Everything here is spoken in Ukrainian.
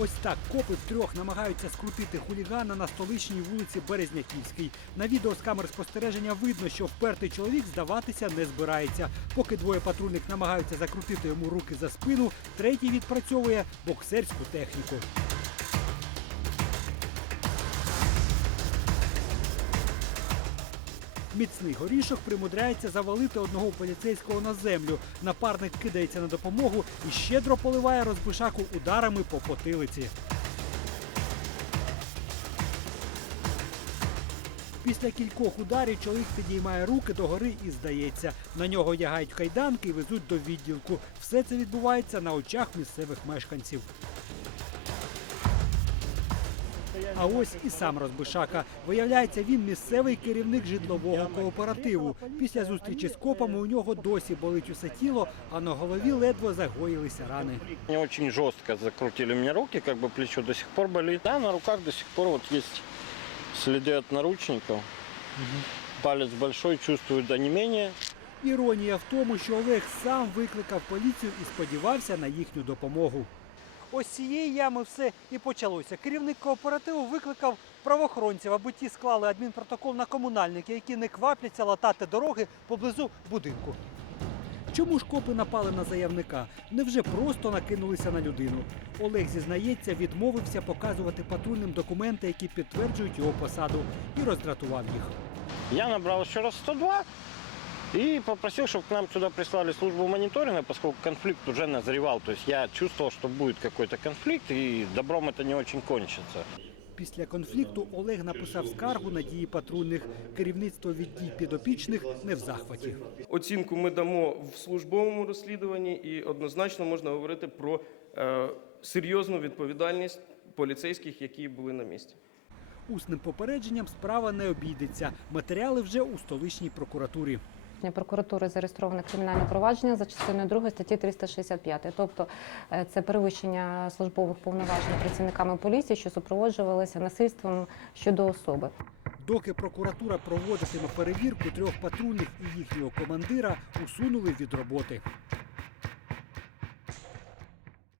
Ось так копи втрьох намагаються скрутити хулігана на столичній вулиці Березняківській. На відео з камер спостереження видно, що впертий чоловік здаватися не збирається. Поки двоє патрульних намагаються закрутити йому руки за спину, третій відпрацьовує боксерську техніку. Міцний горішок примудряється завалити одного поліцейського на землю. Напарник кидається на допомогу і щедро поливає розбишаку ударами по потилиці. Після кількох ударів чоловік підіймає руки догори і здається. На нього одягають кайданки і везуть до відділку. Все це відбувається на очах місцевих мешканців. А ось і сам Розбишака. Виявляється, він місцевий керівник житлового кооперативу. Після зустрічі з копами у нього досі болить усе тіло, а на голові ледве загоїлися рани. Мне очень жестко закрутили мне руки, бы плечо до сих пор болит. Да, на руках до сих пор вот есть следы от наручников. Палец большой, чувствую менее. Іронія в тому, що Олег сам викликав поліцію і сподівався на їхню допомогу. Ось цієї ями все і почалося. Керівник кооперативу викликав правоохоронців, аби ті склали адмінпротокол на комунальники, які не квапляться латати дороги поблизу будинку. Чому ж копи напали на заявника? Невже просто накинулися на людину? Олег зізнається, відмовився показувати патрульним документи, які підтверджують його посаду, і роздратував їх. Я набрал еще раз 102 и попросил, чтобы к нам сюда прислали службу мониторинга, поскольку конфликт уже назревал. То есть я чувствовал, что будет какой-то конфликт, и добром это не очень кончится. Після конфлікту Олег написав скаргу на дії патрульних. Керівництво від дій підопічних не в захваті. Оцінку ми дамо в службовому розслідуванні, і однозначно можна говорити про е, серйозну відповідальність поліцейських, які були на місці. Усним попередженням справа не обійдеться. Матеріали вже у столичній прокуратурі. Прокуратури зареєстроване кримінальне провадження за частиною 2 статті 365. Тобто е, це перевищення службових повноважень працівниками поліції, що супроводжувалися насильством щодо особи. Доки прокуратура проводитиме перевірку трьох патрульних і їхнього командира усунули від роботи.